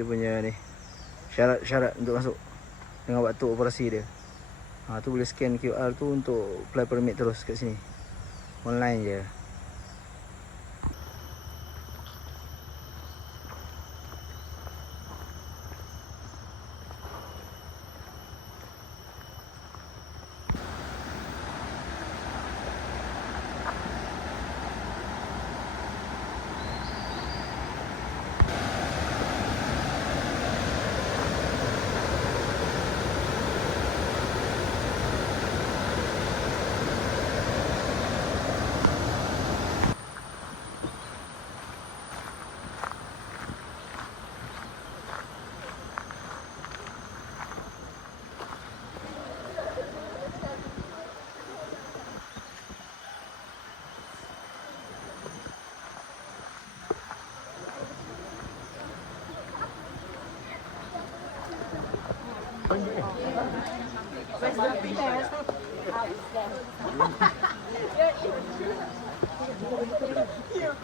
dia punya ni syarat-syarat untuk masuk dengan waktu operasi dia. Ha tu boleh scan QR tu untuk apply permit terus kat sini. Online je.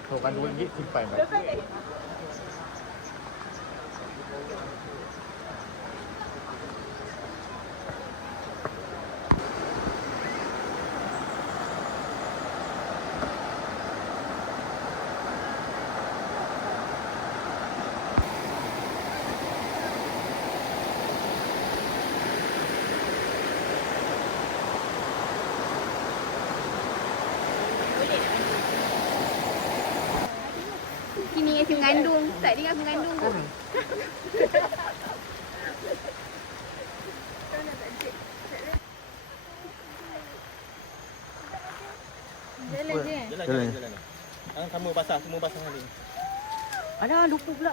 ถูกกันดูอย่างนี้ทิ้งไปแบบ mengandung. Tak dengar aku mengandung pun. Jalan je. Jalan, Jalan. jalan. Tangan sama basah, semua basah hari ni. Alah lupa pula.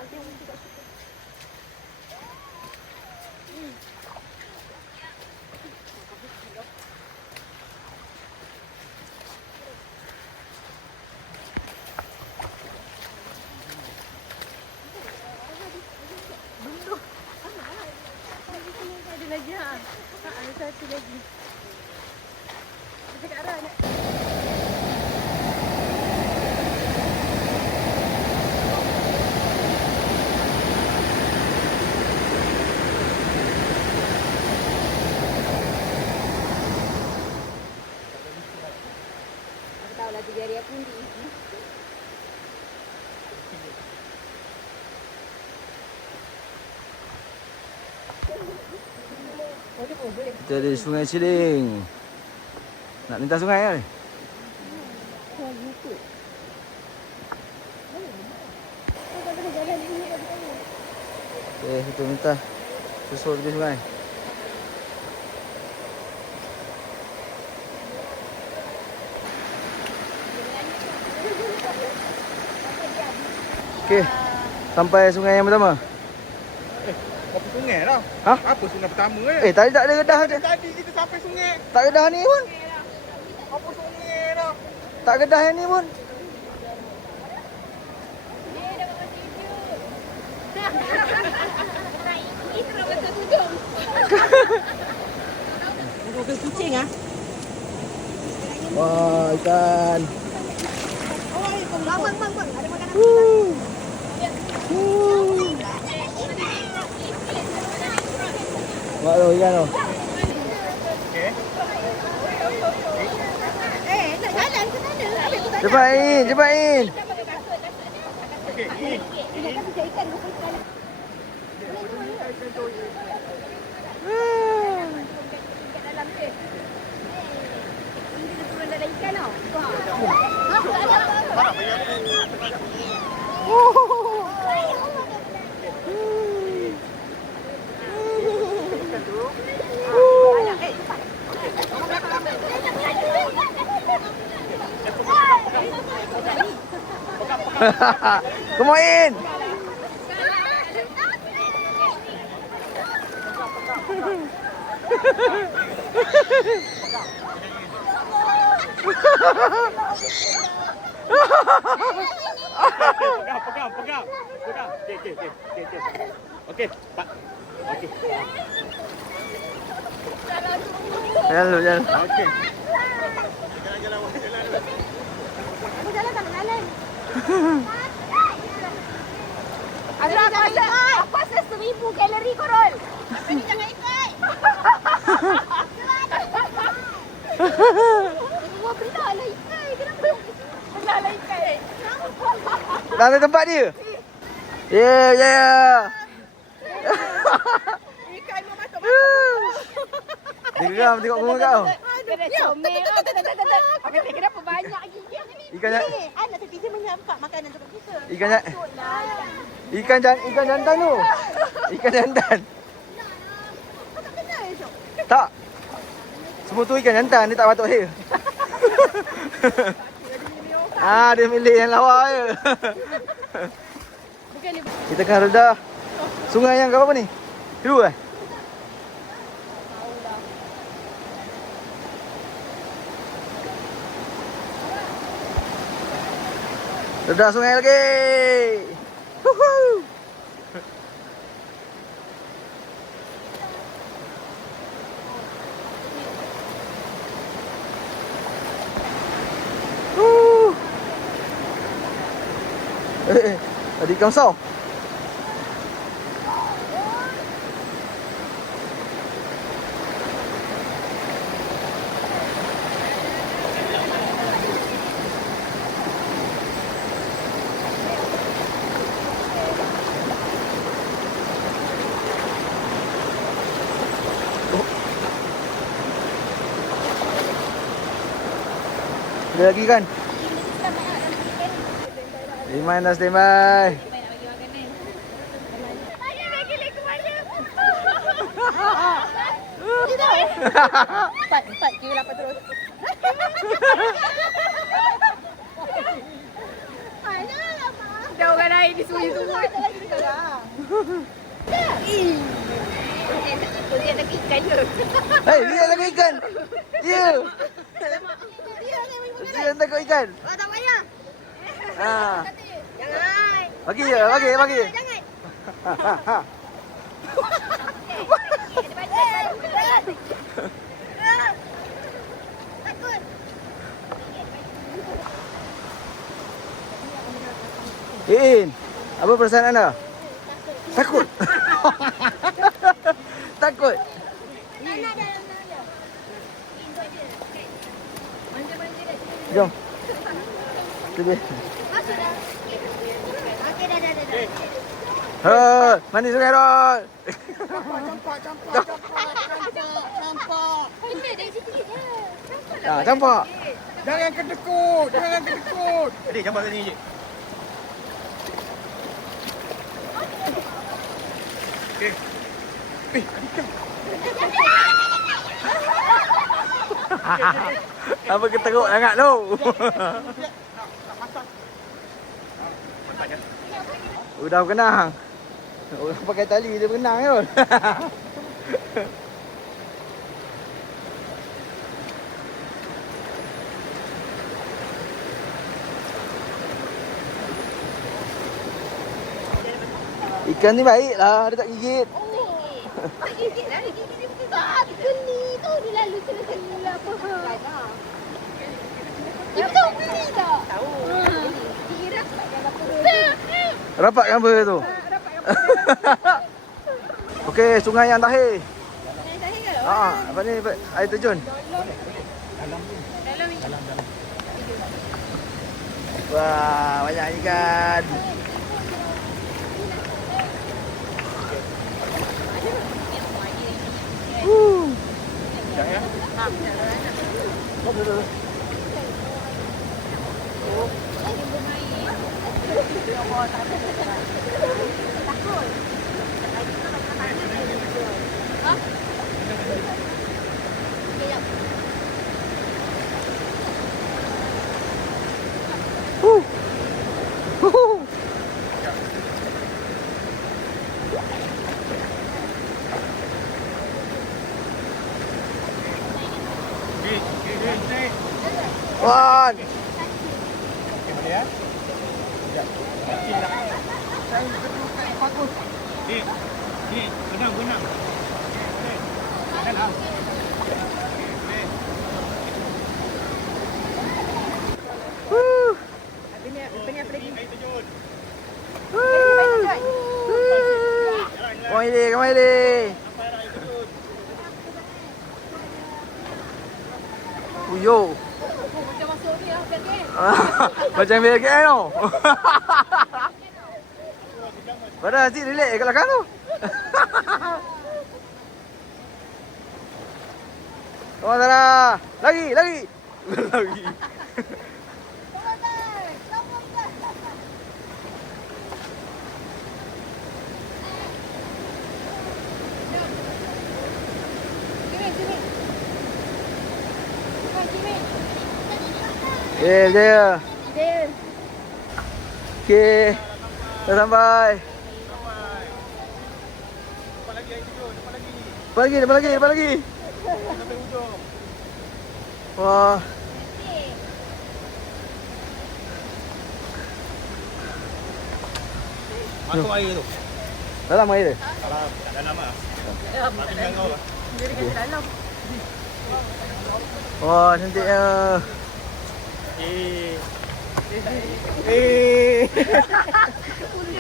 Ada lagi ha. Ha, ada cakap arah nak. Kita Sungai Ciling. Nak lintas sungai kan? Okay, kita minta susul di sungai. Okay, sampai sungai yang pertama. Sungai dah? Ha? Apa sungai pertama eh? Eh, tadi tak ada redah je. Tadi kita sampai sungai. Tak redah ni pun. Apa sungai dah? Tak redah yang ni pun. Kucing ah. Wah, ikan. Bang, bang, bang, bang. Ada makanan. Mak tu ikan tu. Okey. Eh, nak jalan ke mana? Habis aku tak Cepat In, cepat In. Okey, ini. Ingat kasi cari ikan aku sekali. Kat dalam tu. Ini kita turun dalam ikan tau. Wah. Ha, tak ada. Come on in. Pegang, pegang, pegang. Pegang. Okey, okey, okey, okey, okey. Okey, Pak. Okey. Jalan jalan. Okey. Aku jalan tak nak jalan. Ada apa? Apa Tipu galeri korol. Tapi ni jangan ikut. Wah, benar lah ikai. Kenapa? Benar lah ikai. Dah ada tempat dia. Yeah, yeah. Ikai mau masuk. Dia geram tengok muka kau. Kena comel kenapa banyak gigi ni? Ikan jan- Eh, anak tapi dia menyampak makanan untuk kita. ikan jan- Patutlah. ikan jan ikan jantan tu. Ikan jantan. Tak. Semua tu ikan jantan dia tak patut dia. ah, dia milih yang lawa je. Bukan dia. Kita kan redah sungai yang apa ni? Kedua eh? Redah sungai lagi. Woohoo. Woo. Eh, eh, tadi kau saw. Ada lagi kan? Standby dah standby. Lagi lagi mana? Empat, empat. Kira lapan terus. Dah orang lain di sini semua. Ada lagi tak. Dia ada ikan je. Hei, lihat lagi ikan. Ya. Dia Dia takut ikan. Oh, tak payah. Ha. Bagi je, bagi, bagi. Jangan. Ha. Takut. Apa perasaan anda? Takut. Takut. Dalam dah. Jom. Dia. Masuk dah. Okey, dah, dah, dah. dah. Rol, mandi sungai Rol. Ini dari situ je. Campak Ha, campak. Jangan kedekut, jangan kedekut. Adik jambat sini je. Okey. Eh, adik Apa keteruk sangat tu? Udah kenang. Orang pakai tali dia berenang je. Rol. Ikan ni baik lah, dia tak gigit. Oh, tak gigit lah. Gigit dia betul tak. Dia geni tu. Dia lalu sela-sela apa. Dia tahu beli tak? Tahu. Gigi rapat kan apa Rapat gambar tu. Okey, sungai yang terakhir. Yang terakhir ke? Ha, apa ni apa, air terjun. Dalam ni. Wah, banyak ikan. Okey, okey. Wan. Okey, Kamai dia, kamai dia. Uyo. Macam masuk ni lah, kan Macam biar tau. Pada Aziz relax kat belakang tu. Kamu Sarah. Lagi, lagi. Lagi. Okay, berjaya. Dia. Okay. Dah sampai. Depan lagi depan lagi. Depan lagi, depan lagi, depan lagi. Sampai hujung. Wah. Masuk air tu. Dalam air dia. Kat dalam lah. Tapi dengan kau lah. Wah, cantiknya. Eh. Eh. Ya.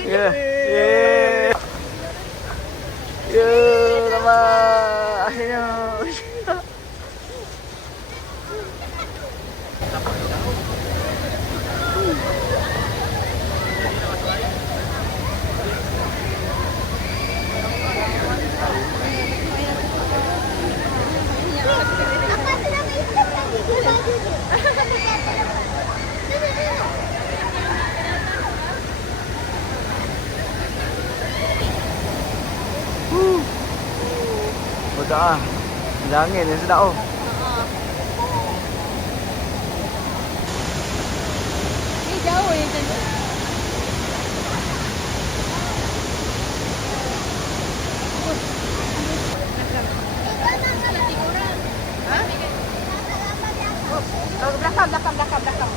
Ya. Ya, lama. Akhirnya. Ada angin yang sedap oh. Ni jauh ni macam Belakang, belakang, belakang, belakang.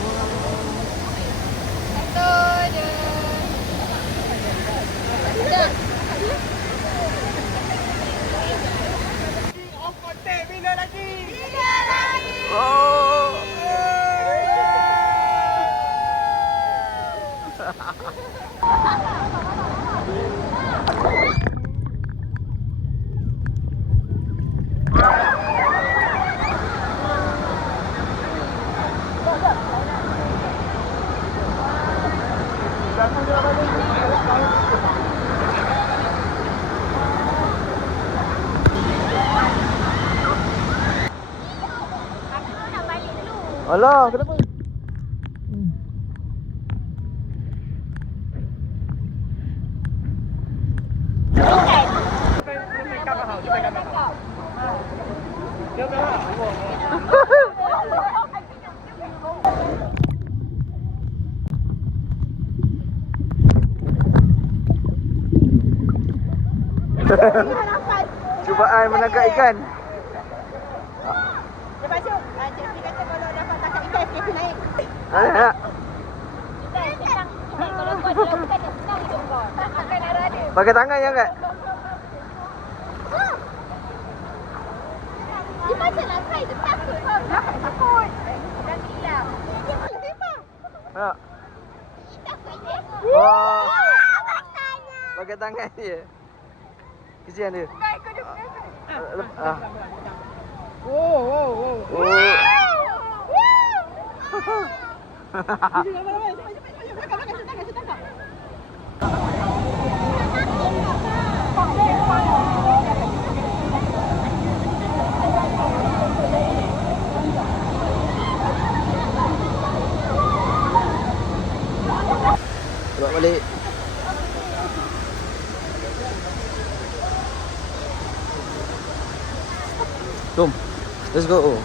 Satu, dua. Dah. Off contact bila lagi? Tiga lagi. Oh. Aku nak balik dulu. Alah, kenapa? Cubaan menangkap ikan. Lepas tu, ah, Jeffrey kata kalau dapat tangkap ikan, FKP naik. Ha. Kalau kau ada lakukan, dia senang hidup kau. Tak akan arah dia. Pakai tangan je angkat. Dia macam nak try tu takut kau. Takut, takut. Dah gila. Dia malah tembak. Ha. Takut dia. Wah. Matanya. Pakai tangan je. Kesian dia. Dia. kau ikut dia. Ah. Oh, oh, oh. Oh. Bawa balik. Jom. Let's go.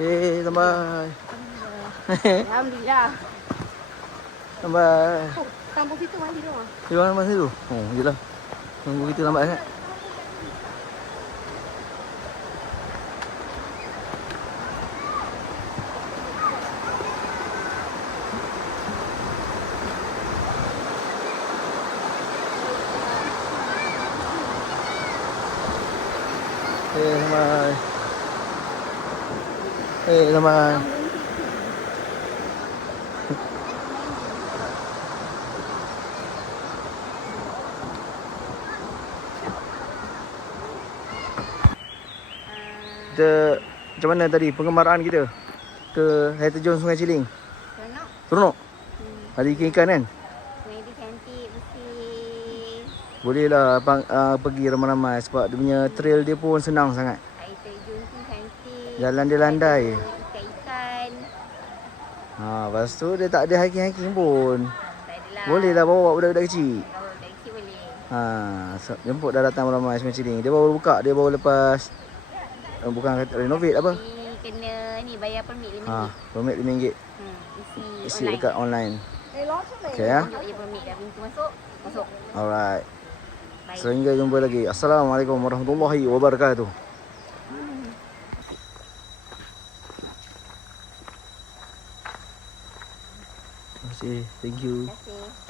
Hey, tambah. Alhamdulillah. Tambah. Oh, kampung situ mandi tu. Di mana masa tu? Oh, jelah. Tunggu kita lambat sangat. Eh, sampai. Eh, sampai. Kita macam mana tadi pengembaraan kita ke air terjun Sungai Ciling? Seronok. Seronok. Hmm. Ada ikan-ikan kan? Sungai dia cantik, bersih. Boleh lah pang, uh, pergi ramai-ramai sebab dia punya trail dia pun senang sangat. Air terjun pun cantik. Jalan dia landai. Ikan-ikan. Ha, lepas tu dia tak ada hiking-hiking pun. Tak adalah. Boleh lah bawa budak-budak kecil. Kalau dari kecil boleh. Ha, so, jemput dah datang ramai Sungai Ciling. Dia baru buka, dia baru lepas uh, bukan renovate apa? Ni kena ni bayar permit RM5. Ha, permit RM5. Hmm, isi, Isi online. dekat online. Okay ya. Tunjuk je permit dah pintu masuk. Masuk. Alright. Baik. Sehingga jumpa lagi. Assalamualaikum warahmatullahi wabarakatuh. Terima kasih. Thank you. Terima kasih.